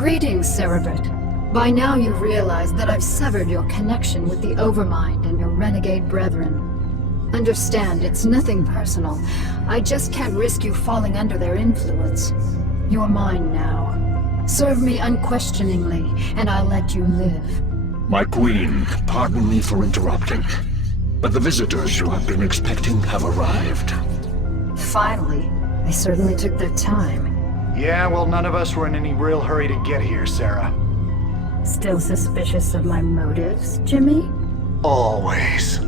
Greetings, Cerebrit. By now you've realized that I've severed your connection with the Overmind and your renegade brethren. Understand, it's nothing personal. I just can't risk you falling under their influence. You're mine now. Serve me unquestioningly, and I'll let you live. My queen, pardon me for interrupting, but the visitors you have been expecting have arrived. Finally. They certainly took their time. Yeah, well, none of us were in any real hurry to get here, Sarah. Still suspicious of my motives, Jimmy? Always.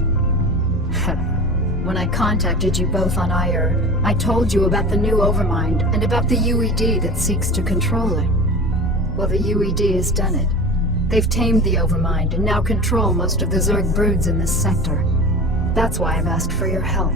When I contacted you both on Ire, I told you about the new Overmind and about the UED that seeks to control it. Well, the UED has done it. They've tamed the Overmind and now control most of the Zerg broods in this sector. That's why I've asked for your help.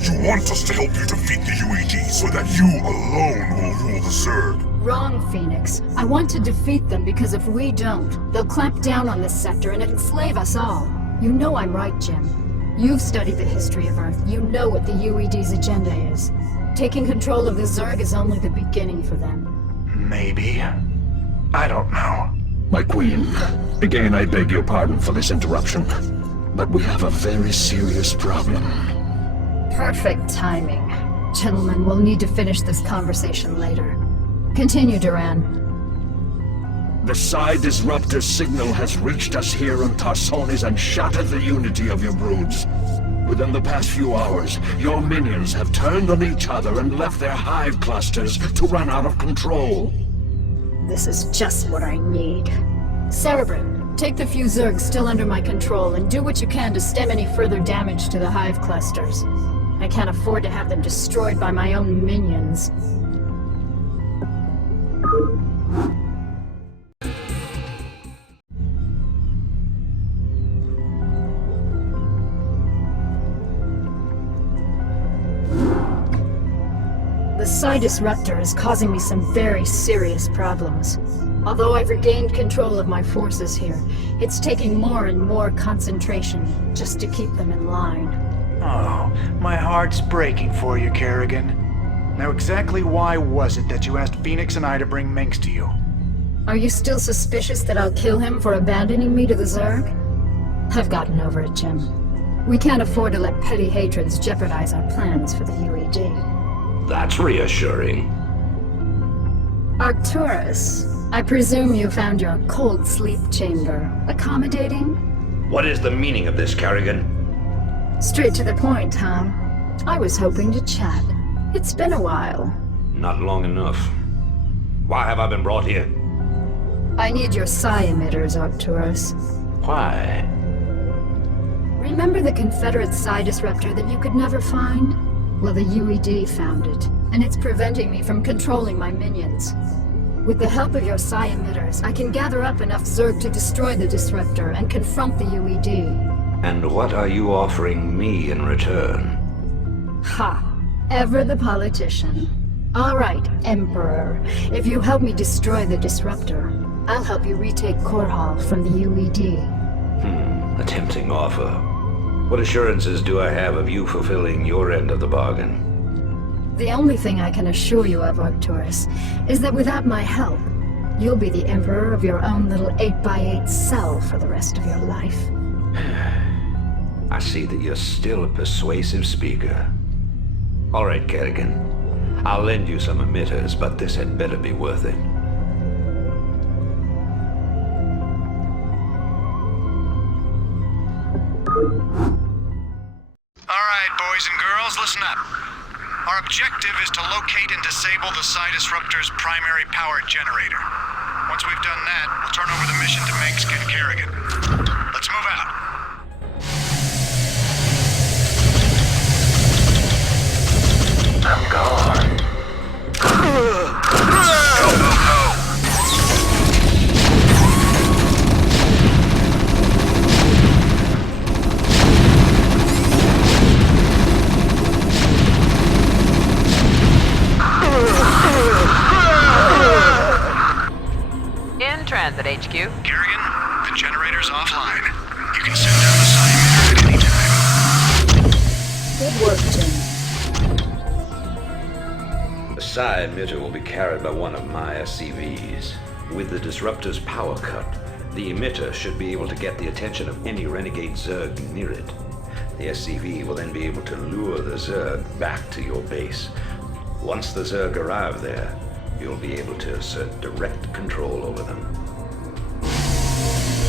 You want us to help you defeat the UED so that you alone will rule the Zerg? Wrong, Phoenix. I want to defeat them because if we don't, they'll clamp down on this sector and enslave us all. You know I'm right, Jim. You've studied the history of Earth. You know what the UED's agenda is. Taking control of the Zerg is only the beginning for them. Maybe. I don't know. My queen, again I beg your pardon for this interruption, but we have a very serious problem. Perfect timing. Gentlemen, we'll need to finish this conversation later. Continue, Duran. The Psi Disruptor signal has reached us here on Tarsonis and shattered the unity of your broods. Within the past few hours, your minions have turned on each other and left their hive clusters to run out of control. This is just what I need. Cerebrin, take the few Zergs still under my control and do what you can to stem any further damage to the hive clusters. I can't afford to have them destroyed by my own minions. The Psi Disruptor is causing me some very serious problems. Although I've regained control of my forces here, it's taking more and more concentration just to keep them in line. Oh, my heart's breaking for you, Kerrigan. Now exactly why was it that you asked Phoenix and I to bring Minx to you? Are you still suspicious that I'll kill him for abandoning me to the Zerg? I've gotten over it, Jim. We can't afford to let petty hatreds jeopardize our plans for the UED. That's reassuring. Arcturus, I presume you found your cold sleep chamber accommodating? What is the meaning of this, Kerrigan? Straight to the point, huh? I was hoping to chat. It's been a while. Not long enough. Why have I been brought here? I need your psi emitters, Arcturus. Why? Remember the Confederate psi disruptor that you could never find? Well, the UED found it, and it's preventing me from controlling my minions. With the help of your psi emitters, I can gather up enough Zerg to destroy the disruptor and confront the UED. And what are you offering me in return? Ha! Ever the politician. All right, Emperor. If you help me destroy the disruptor, I'll help you retake Core Hall from the UED. A tempting offer. What assurances do I have of you fulfilling your end of the bargain? The only thing I can assure you of, Arcturus, is that without my help, you'll be the Emperor of your own little 8x8 cell for the rest of your life. I see that you're still a persuasive speaker. All right, Kerrigan. I'll lend you some emitters, but this had better be worth it. All right, boys and girls, listen up. Our objective is to locate and disable the Psi Disruptor's primary power generator. Once we've done that, we'll turn over the mission to Minx and Kerrigan. Let's move out. I'm gone. Go! In transit, HQ. Kerrigan, the generator's offline. You can send down the Psi emitter at any time. Good work, Jim. The Psi emitter will be carried by one of my SCVs. With the disruptor's power cut, the emitter should be able to get the attention of any renegade Zerg near it. The SCV will then be able to lure the Zerg back to your base. Once the Zerg arrive there, you'll be able to assert direct control over them.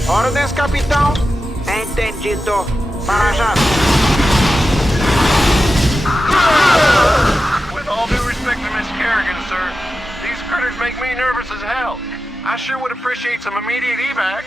Órdenes, capitão. Entendido. Para já. With all due respect to Miss Kerrigan, sir, these critters make me nervous as hell. I sure would appreciate some immediate evac.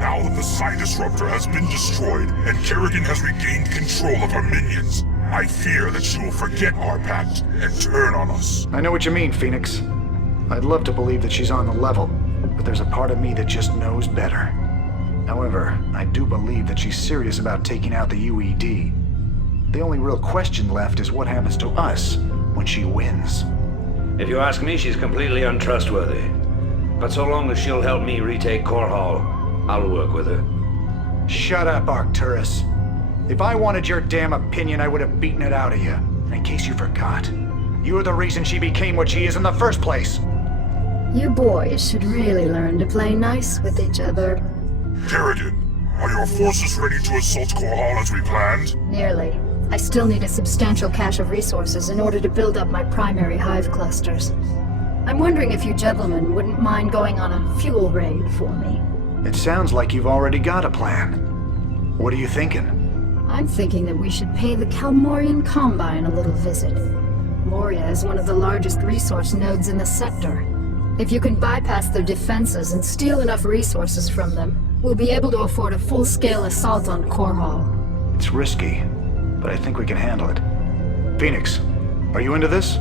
Now that the Psi Disruptor has been destroyed and Kerrigan has regained control of her minions, I fear that she will forget our pact and turn on us. I know what you mean, Phoenix. I'd love to believe that she's on the level, but there's a part of me that just knows better. However, I do believe that she's serious about taking out the UED. The only real question left is what happens to us when she wins. If you ask me, she's completely untrustworthy. But so long as she'll help me retake Core Hall, I'll work with her. Shut up, Arcturus. If I wanted your damn opinion, I would have beaten it out of you. And in case you forgot, you're the reason she became what she is in the first place. You boys should really learn to play nice with each other. Kerrigan, are your forces ready to assault Core Hall as we planned? Nearly. I still need a substantial cache of resources in order to build up my primary hive clusters. I'm wondering if you gentlemen wouldn't mind going on a fuel raid for me. It sounds like you've already got a plan. What are you thinking? I'm thinking that we should pay the Calmorian Combine a little visit. Moria is one of the largest resource nodes in the sector. If you can bypass their defenses and steal enough resources from them, we'll be able to afford a full-scale assault on Core Hall. It's risky, but I think we can handle it. Phoenix, are you into this?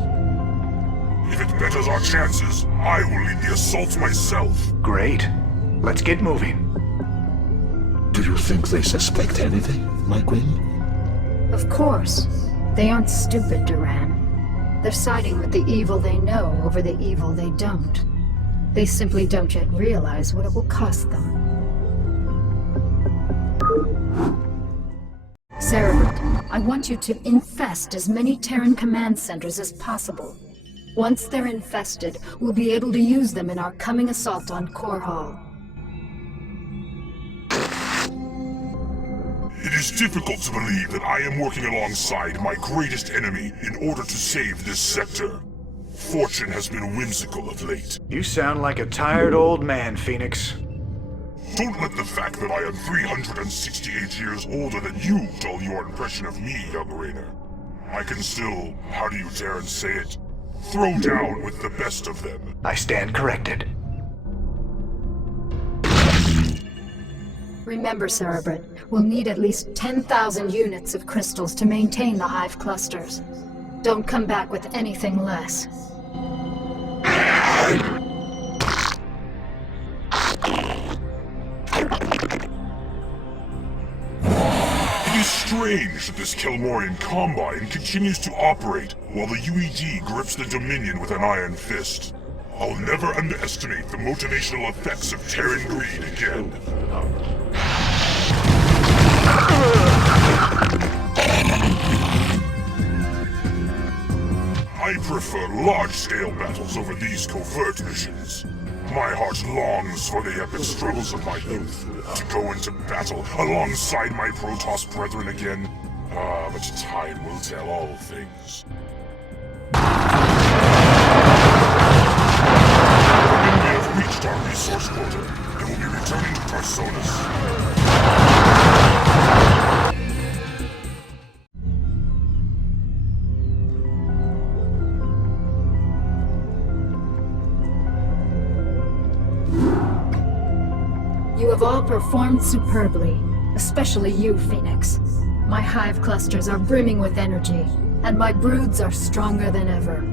If it betters our chances, I will lead the assault myself. Great. Let's get moving. Do you think they suspect anything, my queen? Of course. They aren't stupid, Duran. They're siding with the evil they know over the evil they don't. They simply don't yet realize what it will cost them. Cerebrate, I want you to infest as many Terran command centers as possible. Once they're infested, we'll be able to use them in our coming assault on Core Hall. It is difficult to believe that I am working alongside my greatest enemy in order to save this sector. Fortune has been whimsical of late. You sound like a tired old man, Phoenix. Don't let the fact that I am 368 years older than you dull your impression of me, young Rainer. I can still, how do you dare and say it, throw down with the best of them. I stand corrected. Remember, Cerebrate, we'll need at least 10,000 units of crystals to maintain the hive clusters. Don't come back with anything less. It is strange that this Kelmorian Combine continues to operate while the UED grips the Dominion with an iron fist. I'll never underestimate the motivational effects of Terran greed again. I prefer large-scale battles over these covert missions. My heart longs for the epic struggles of my youth, to go into battle alongside my Protoss brethren again. But time will tell all things. We have reached our resource quota, and will be returning to Tarsonis. You have all performed superbly, especially you, Phoenix. My hive clusters are brimming with energy, and my broods are stronger than ever.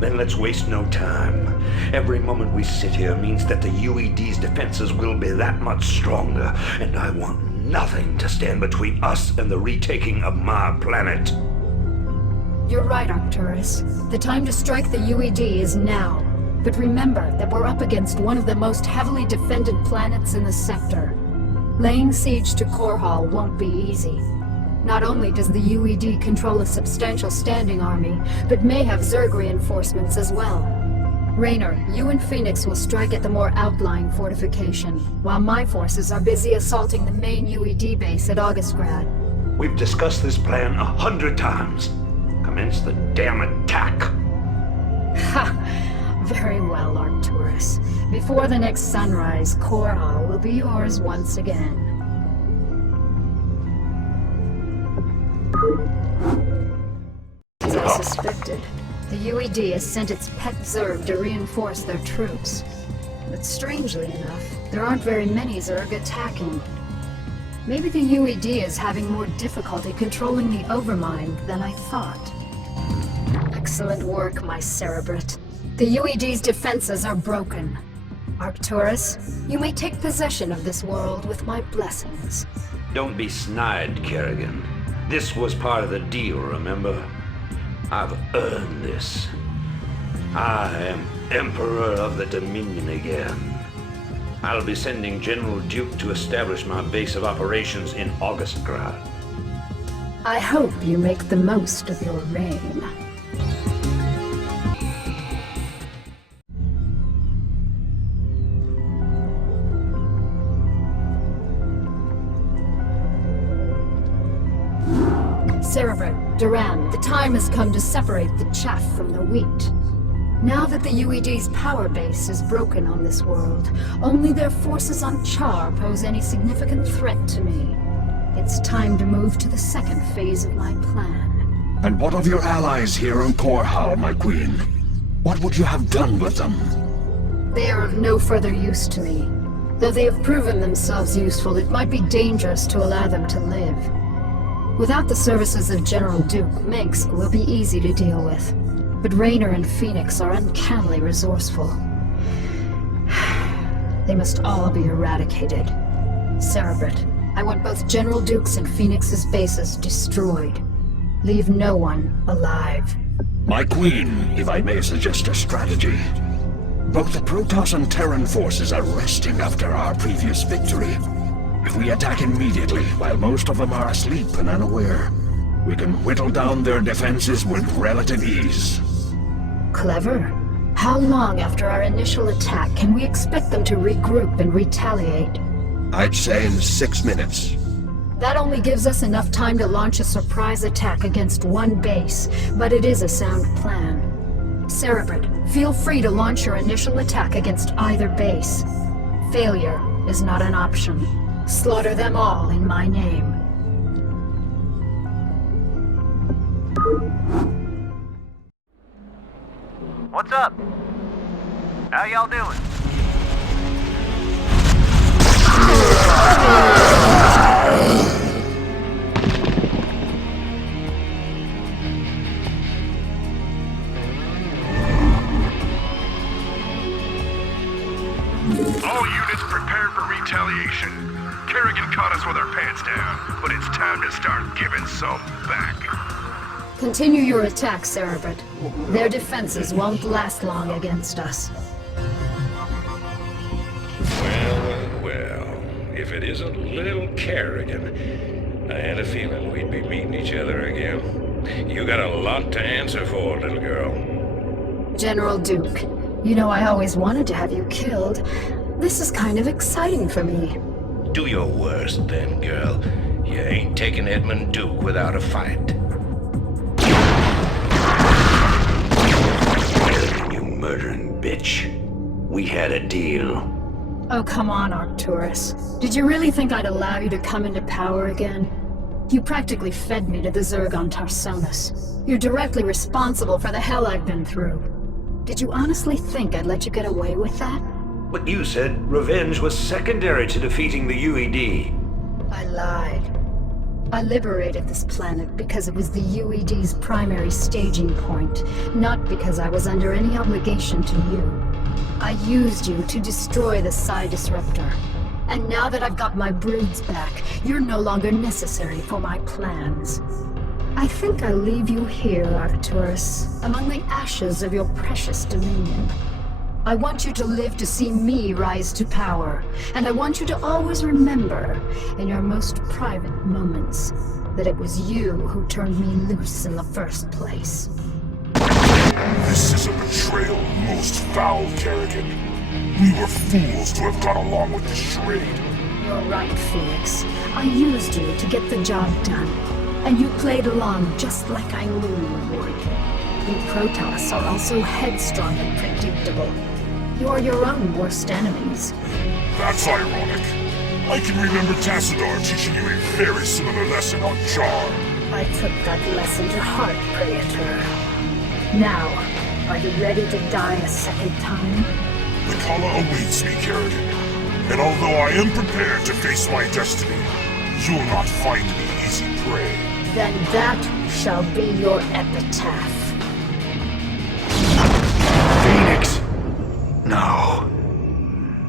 Then let's waste no time. Every moment we sit here means that the UED's defenses will be that much stronger, and I want nothing to stand between us and the retaking of my planet. You're right, Arcturus. The time to strike the UED is now. But remember that we're up against one of the most heavily defended planets in the sector. Laying siege to Core Hall won't be easy. Not only does the UED control a substantial standing army, but may have Zerg reinforcements as well. Raynor, you and Phoenix will strike at the more outlying fortification, while my forces are busy assaulting the main UED base at Augustgrad. We've discussed this plan 100 times. Commence the damn attack. Ha! Very well, Arcturus. Before the next sunrise, Core Hall will be yours once again. As I suspected, the UED has sent its pet Zerg to reinforce their troops. But strangely enough, there aren't very many Zerg attacking. Maybe the UED is having more difficulty controlling the Overmind than I thought. Excellent work, my Cerebrate. The UED's defenses are broken. Arcturus, you may take possession of this world with my blessings. Don't be snide, Kerrigan. This was part of the deal, remember? I've earned this. I am Emperor of the Dominion again. I'll be sending General Duke to establish my base of operations in Augustgrad. I hope you make the most of your reign. Cerebrate, Duran, the time has come to separate the chaff from the wheat. Now that the UED's power base is broken on this world, only their forces on Char pose any significant threat to me. It's time to move to the second phase of my plan. And what of your allies here on Core Hall, my queen? What would you have done with them? They are of no further use to me. Though they have proven themselves useful, it might be dangerous to allow them to live. Without the services of General Duke, Minsk will be easy to deal with. But Raynor and Phoenix are uncannily resourceful. They must all be eradicated. Cerebrate, I want both General Duke's and Phoenix's bases destroyed. Leave no one alive. My queen, if I may suggest a strategy. Both the Protoss and Terran forces are resting after our previous victory. If we attack immediately, while most of them are asleep and unaware, we can whittle down their defenses with relative ease. Clever. How long after our initial attack can we expect them to regroup and retaliate? I'd say in 6 minutes. That only gives us enough time to launch a surprise attack against one base, but it is a sound plan. Cerebrate, feel free to launch your initial attack against either base. Failure is not an option. Slaughter them all in my name. What's up? How y'all doing? All units prepared for retaliation. Kerrigan caught us with our pants down, but it's time to start giving some back. Continue your attack, Cerebrate. Their defenses won't last long against us. Well, if it isn't little Kerrigan, I had a feeling we'd be meeting each other again. You got a lot to answer for, little girl. General Duke, you know I always wanted to have you killed. This is kind of exciting for me. Do your worst then, girl. You ain't taking Edmund Duke without a fight. You murdering bitch. We had a deal. Oh, come on, Arcturus. Did you really think I'd allow you to come into power again? You practically fed me to the Zerg on Tarsonis. You're directly responsible for the hell I've been through. Did you honestly think I'd let you get away with that? But you said revenge was secondary to defeating the UED. I lied. I liberated this planet because it was the UED's primary staging point, not because I was under any obligation to you. I used you to destroy the Psi Disruptor. And now that I've got my broods back, you're no longer necessary for my plans. I think I'll leave you here, Arcturus, among the ashes of your precious dominion. I want you to live to see me rise to power. And I want you to always remember, in your most private moments, that it was you who turned me loose in the first place. This is a betrayal most foul, Kerrigan. We were fools to have gone along with this charade. You're right, Phoenix. I used you to get the job done. And you played along just like I knew you would. You Protoss are also headstrong and predictable. You are your own worst enemies. That's ironic. I can remember Tassadar teaching you a very similar lesson on Jar. I took that lesson to heart, Praetor. Now, are you ready to die a second time? The Kala awaits me, Kerrigan. And although I am prepared to face my destiny, you'll not find me easy prey. Then that shall be your epitaph. Phoenix! No.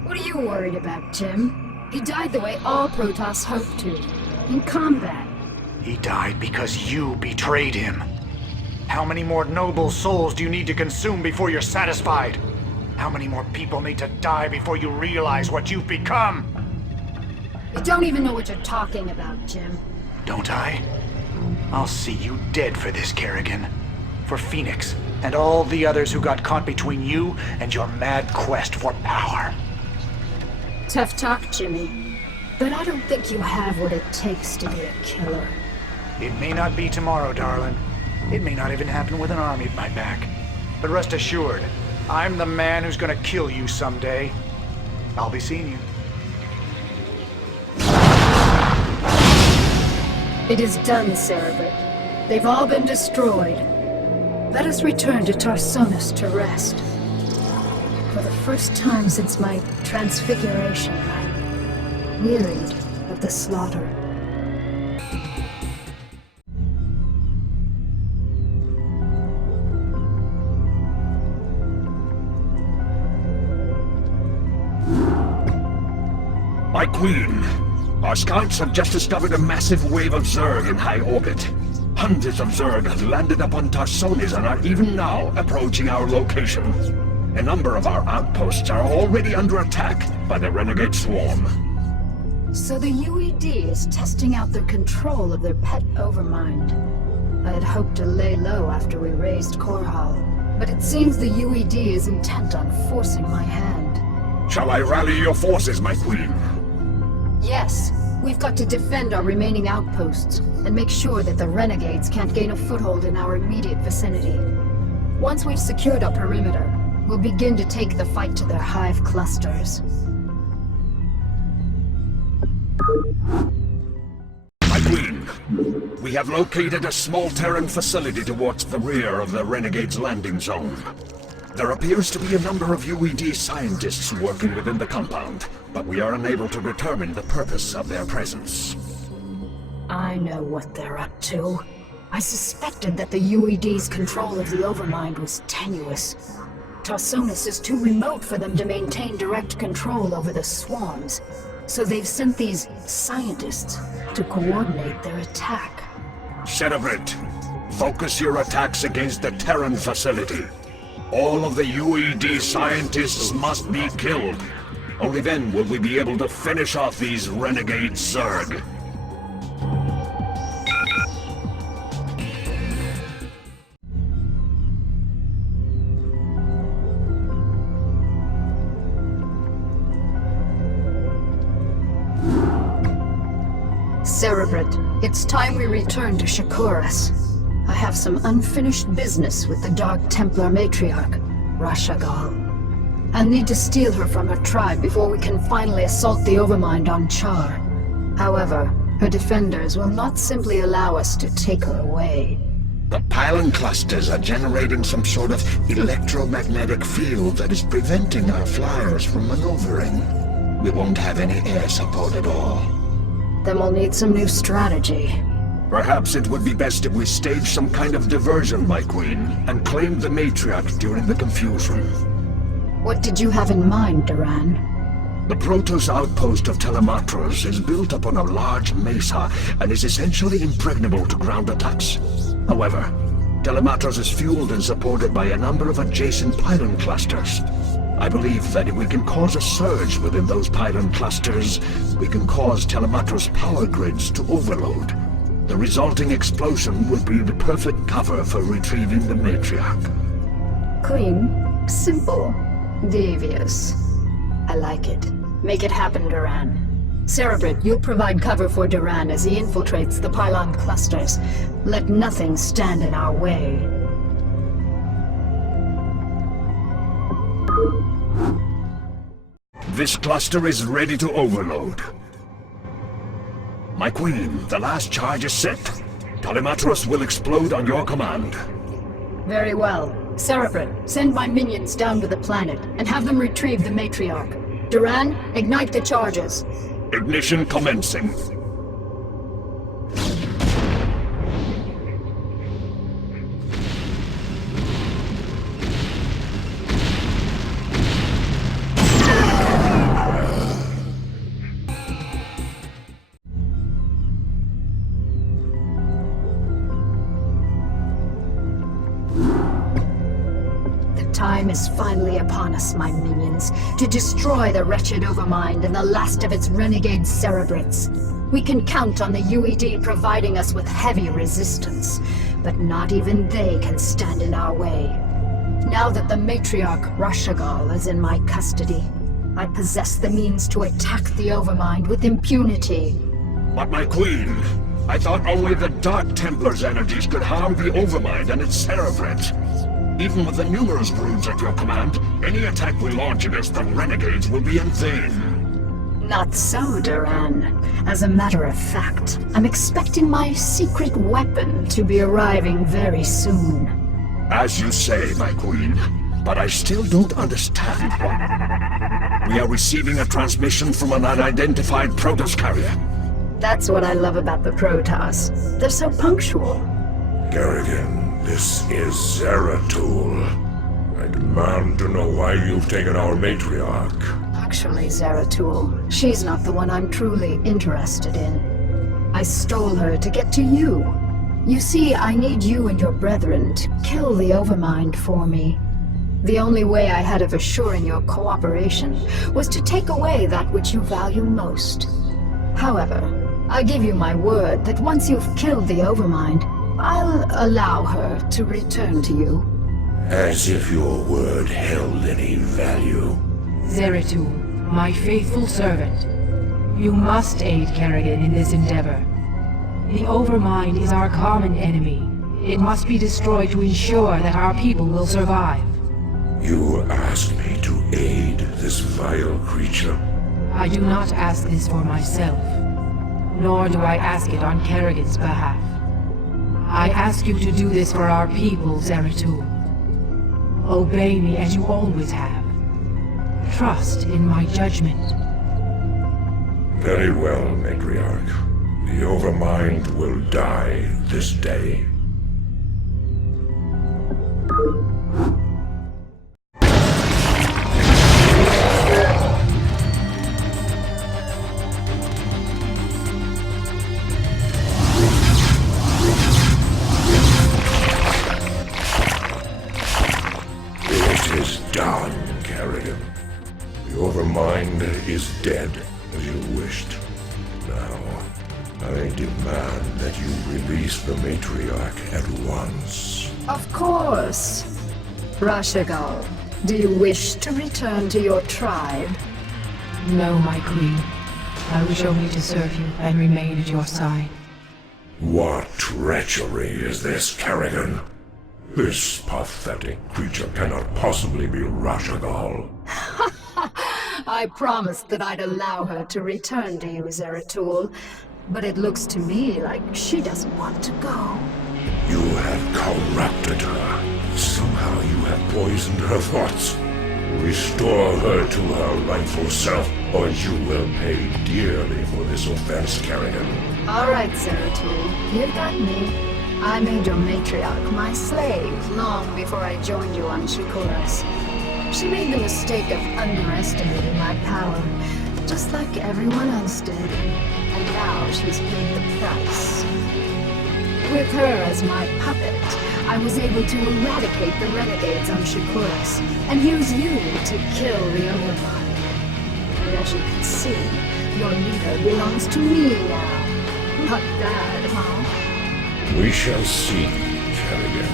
What are you worried about, Jim? He died the way all Protoss hoped to, in combat. He died because you betrayed him. How many more noble souls do you need to consume before you're satisfied? How many more people need to die before you realize what you've become? You don't even know what you're talking about, Jim. Don't I? I'll see you dead for this, Kerrigan. For Phoenix, and all the others who got caught between you and your mad quest for power. Tough talk, Jimmy. But I don't think you have what it takes to be a killer. It may not be tomorrow, darling. It may not even happen with an army at my back. But rest assured, I'm the man who's gonna kill you someday. I'll be seeing you. It is done, Cerebrit. They've all been destroyed. Let us return to Tarsonis to rest. For the first time since my transfiguration, I'm wearied of the slaughter. My queen, our scouts have just discovered a massive wave of Zerg in high orbit. Hundreds of Zerg have landed upon Tarsonis and are even now approaching our location. A number of our outposts are already under attack by the renegade swarm. So the UED is testing out their control of their pet overmind. I had hoped to lay low after we raised Korhal, but it seems the UED is intent on forcing my hand. Shall I rally your forces, my queen? Yes, we've got to defend our remaining outposts and make sure that the renegades can't gain a foothold in our immediate vicinity. Once we've secured our perimeter, we'll begin to take the fight to their hive clusters. My queen, we have located a small Terran facility towards the rear of the Renegade's landing zone. There appears to be a number of UED scientists working within the compound, but we are unable to determine the purpose of their presence. I know what they're up to. I suspected that the UED's control of the Overmind was tenuous. Tarsonis is too remote for them to maintain direct control over the swarms, so they've sent these scientists to coordinate their attack. Cerebrit, focus your attacks against the Terran facility. All of the UED scientists must be killed. Only then will we be able to finish off these renegade Zerg. Cerebrit, it's time we return to Shakuras. I have some unfinished business with the Dark Templar matriarch, Rashagal. I'll need to steal her from her tribe before we can finally assault the Overmind on Char. However, her defenders will not simply allow us to take her away. The pylon clusters are generating some sort of electromagnetic field that is preventing our flyers from maneuvering. We won't have any air support at all. Then we'll need some new strategy. Perhaps it would be best if we stage some kind of diversion, my queen, and claim the matriarch during the confusion. What did you have in mind, Duran? The Protoss outpost of Telematros is built upon a large mesa and is essentially impregnable to ground attacks. However, Telematros is fueled and supported by a number of adjacent pylon clusters. I believe that if we can cause a surge within those pylon clusters, we can cause Telemetra's power grids to overload. The resulting explosion will be the perfect cover for retrieving the matriarch. Clean, simple, devious. I like it. Make it happen, Duran. Cerebrit, you'll provide cover for Duran as he infiltrates the pylon clusters. Let nothing stand in our way. This cluster is ready to overload. My queen, the last charge is set. Telemetros will explode on your command. Very well. Cerebrit, send my minions down to the planet and have them retrieve the matriarch. Duran, ignite the charges. Ignition commencing. Time is finally upon us, my minions, to destroy the wretched Overmind and the last of its renegade Cerebrits. We can count on the UED providing us with heavy resistance, but not even they can stand in our way. Now that the matriarch Rashagal is in my custody, I possess the means to attack the Overmind with impunity. But my queen, I thought only the Dark Templar's energies could harm the Overmind and its Cerebrits. Even with the numerous broods at your command, any attack we launch against the renegades will be in vain. Not so, Duran. As a matter of fact, I'm expecting my secret weapon to be arriving very soon. As you say, my queen, but I still don't understand. We are receiving a transmission from an unidentified Protoss carrier. That's what I love about the Protoss. They're so punctual. Kerrigan, this is Zeratul. I demand to know why you've taken our matriarch. Actually, Zeratul, she's not the one I'm truly interested in. I stole her to get to you. You see, I need you and your brethren to kill the Overmind for me. The only way I had of assuring your cooperation was to take away that which you value most. However, I give you my word that once you've killed the Overmind, I'll allow her to return to you. As if your word held any value. Zeratul, my faithful servant. You must aid Kerrigan in this endeavor. The Overmind is our common enemy. It must be destroyed to ensure that our people will survive. You ask me to aid this vile creature? I do not ask this for myself, nor do I ask it on Kerrigan's behalf. I ask you to do this for our people, Zeratul. Obey me as you always have. Trust in my judgment. Very well, Matriarch. The Overmind will die this day. Is dead, as you wished. Now, I demand that you release the matriarch at once. Of course. Rashagal, do you wish to return to your tribe? No, my queen. I wish only to serve you and remain at your side. What treachery is this, Kerrigan? This pathetic creature cannot possibly be Rashagal. I promised that I'd allow her to return to you, Zeratul, but it looks to me like she doesn't want to go. You have corrupted her. Somehow you have poisoned her thoughts. Restore her to her rightful self, or you will pay dearly for this offense, Kerrigan. All right, Zeratul, you've got me. I made your matriarch my slave long before I joined you on Shikuras. She made the mistake of underestimating my power, just like everyone else did. And now she's paid the price. With her as my puppet, I was able to eradicate the renegades on Shakuras, and use you to kill the Overmind. And as you can see, your leader belongs to me now. Not bad, huh? We shall see, Kerrigan.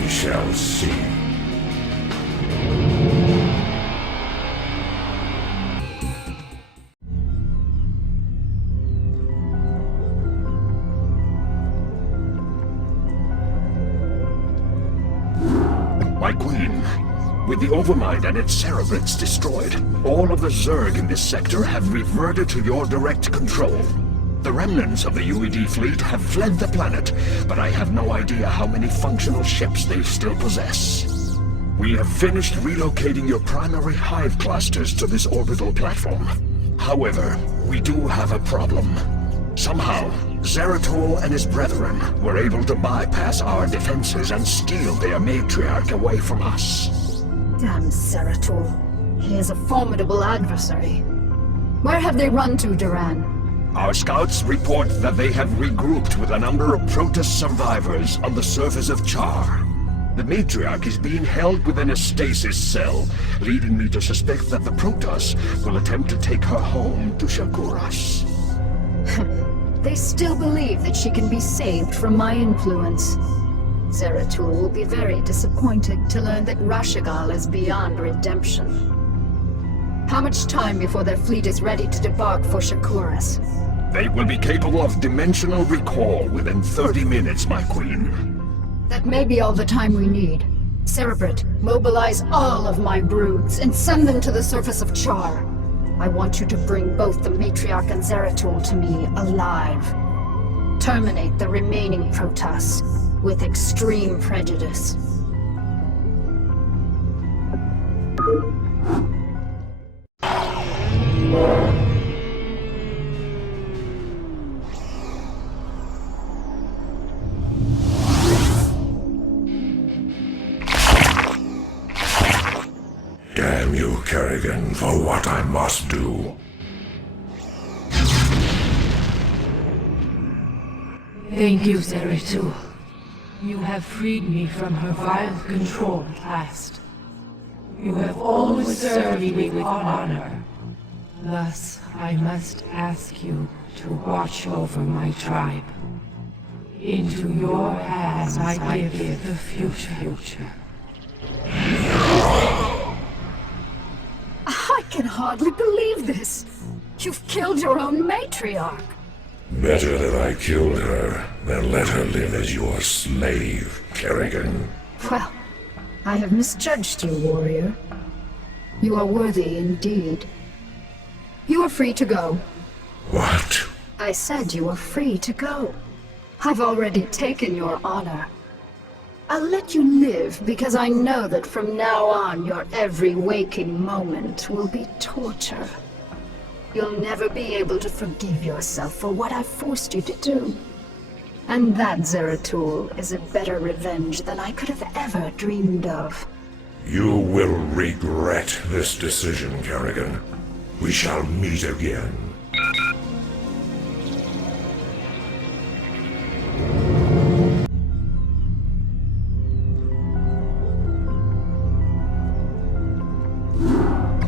We shall see. My queen, with the Overmind and its cerebrates destroyed, all of the Zerg in this sector have reverted to your direct control. The remnants of the UED fleet have fled the planet, but I have no idea how many functional ships they still possess. We have finished relocating your primary hive clusters to this orbital platform. However, we do have a problem. Somehow, Zeratul and his brethren were able to bypass our defenses and steal their matriarch away from us. Damn Zeratul. He is a formidable adversary. Where have they run to, Duran? Our scouts report that they have regrouped with a number of Protoss survivors on the surface of Char. The matriarch is being held within a stasis cell, leading me to suspect that the Protoss will attempt to take her home to Shakuras. They still believe that she can be saved from my influence. Zeratul will be very disappointed to learn that Rashagal is beyond redemption. How much time before their fleet is ready to debark for Shakuras? They will be capable of dimensional recall within 30 minutes, my queen. That may be all the time we need. Cerebrate, mobilize all of my broods and send them to the surface of Char. I want you to bring both the Matriarch and Zeratul to me alive. Terminate the remaining Protoss with extreme prejudice. Damn you, Kerrigan, for what I must do. Thank you, Zeratul. You have freed me from her vile control at last. You have always served me with honor. Thus, I must ask you to watch over my tribe. Into your hands I give the future. I can hardly believe this. You've killed your own matriarch. Better that I killed her than let her live as your slave, Kerrigan. Well, I have misjudged you, warrior. You are worthy indeed. You are free to go. What? I said you are free to go. I've already taken your honor. I'll let you live because I know that from now on your every waking moment will be torture. You'll never be able to forgive yourself for what I've forced you to do. And that, Zeratul, is a better revenge than I could have ever dreamed of. You will regret this decision, Kerrigan. We shall meet again.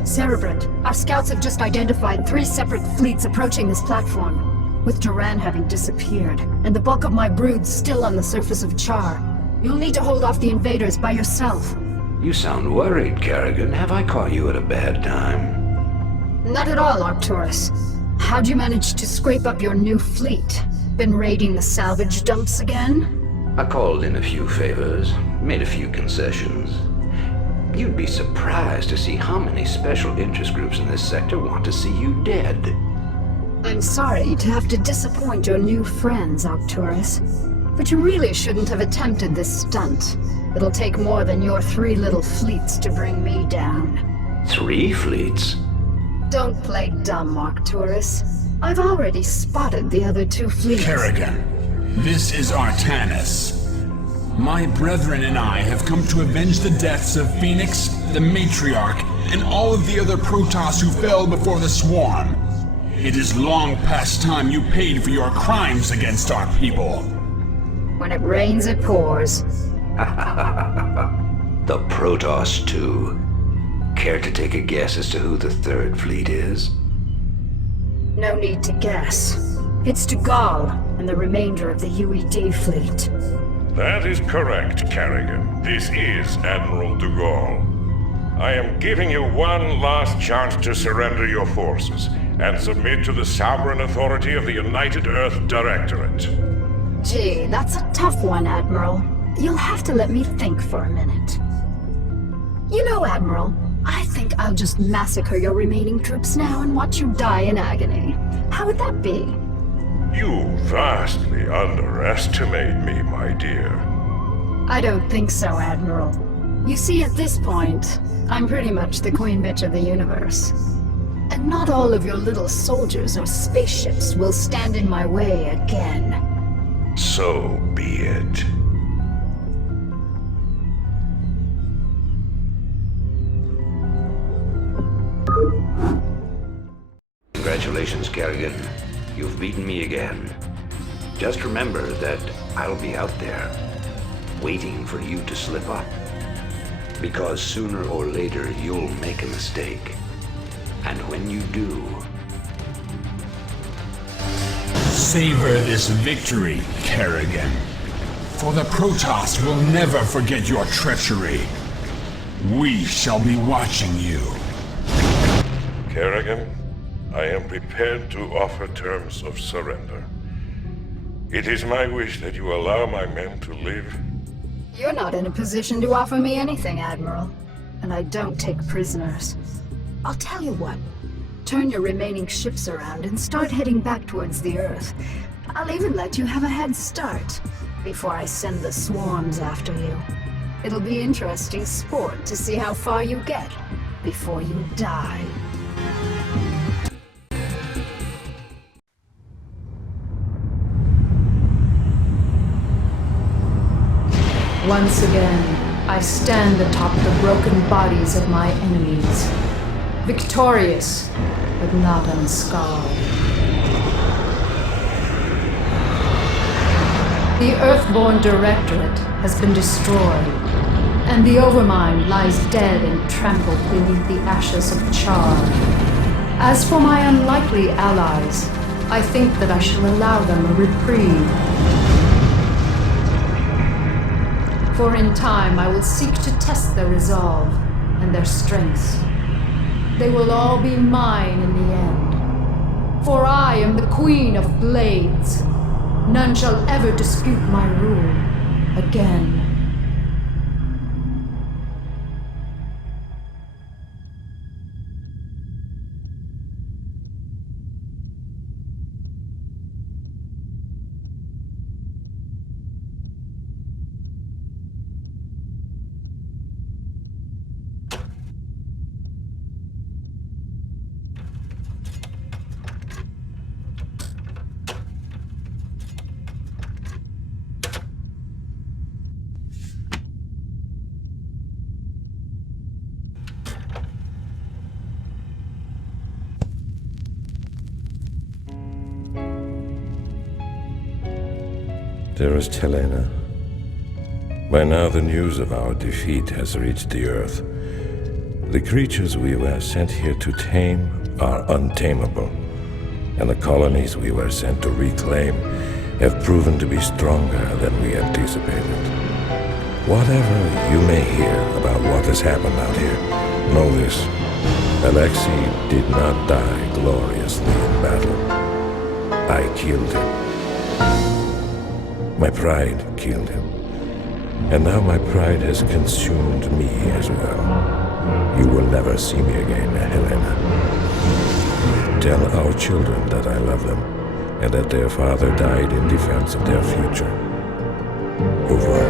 Cerebrate, our scouts have just identified 3 separate fleets approaching this platform, with Duran having disappeared, and the bulk of my broods still on the surface of Char. You'll need to hold off the invaders by yourself. You sound worried, Kerrigan. Have I caught you at a bad time? Not at all, Arcturus. How'd you manage to scrape up your new fleet? Been raiding the salvage dumps again? I called in a few favors, made a few concessions. You'd be surprised to see how many special interest groups in this sector want to see you dead. I'm sorry to have to disappoint your new friends, Arcturus. But you really shouldn't have attempted this stunt. It'll take more than your 3 little fleets to bring me down. 3 fleets? Don't play dumb, Arcturus. I've already spotted the other 2 fleets. Kerrigan, this is Artanis. My brethren and I have come to avenge the deaths of Phoenix, the Matriarch, and all of the other Protoss who fell before the Swarm. It is long past time you paid for your crimes against our people. When it rains, it pours. The Protoss 2. Care to take a guess as to who the Third Fleet is? No need to guess. It's Dugal and the remainder of the UED fleet. That is correct, Kerrigan. This is Admiral Dugal. I am giving you one last chance to surrender your forces and submit to the sovereign authority of the United Earth Directorate. Gee, that's a tough one, Admiral. You'll have to let me think for a minute. You know, Admiral, I think I'll just massacre your remaining troops now and watch you die in agony. How would that be? You vastly underestimate me, my dear. I don't think so, Admiral. You see, at this point, I'm pretty much the queen bitch of the universe. And not all of your little soldiers or spaceships will stand in my way again. So be it. Congratulations, Kerrigan. You've beaten me again. Just remember that I'll be out there, waiting for you to slip up. Because sooner or later, you'll make a mistake. And when you do... Savor this victory, Kerrigan. For the Protoss will never forget your treachery. We shall be watching you. Kerrigan, I am prepared to offer terms of surrender. It is my wish that you allow my men to live. You're not in a position to offer me anything, Admiral. And I don't take prisoners. I'll tell you what. Turn your remaining ships around and start heading back towards the Earth. I'll even let you have a head start before I send the swarms after you. It'll be interesting sport to see how far you get before you die. Once again, I stand atop the broken bodies of my enemies. Victorious, but not unscarred. The Earthborn Directorate has been destroyed, and the Overmind lies dead and trampled beneath the ashes of Char. As for my unlikely allies, I think that I shall allow them a reprieve. For in time I will seek to test their resolve and their strengths. They will all be mine in the end. For I am the Queen of Blades. None shall ever dispute my rule again. Dearest Helena, by now the news of our defeat has reached the Earth. The creatures we were sent here to tame are untamable, and the colonies we were sent to reclaim have proven to be stronger than we anticipated. Whatever you may hear about what has happened out here, know this: Alexei did not die gloriously in battle. I killed him. My pride killed him. And now my pride has consumed me as well. You will never see me again, Helena. Tell our children that I love them, and that their father died in defense of their future. Over.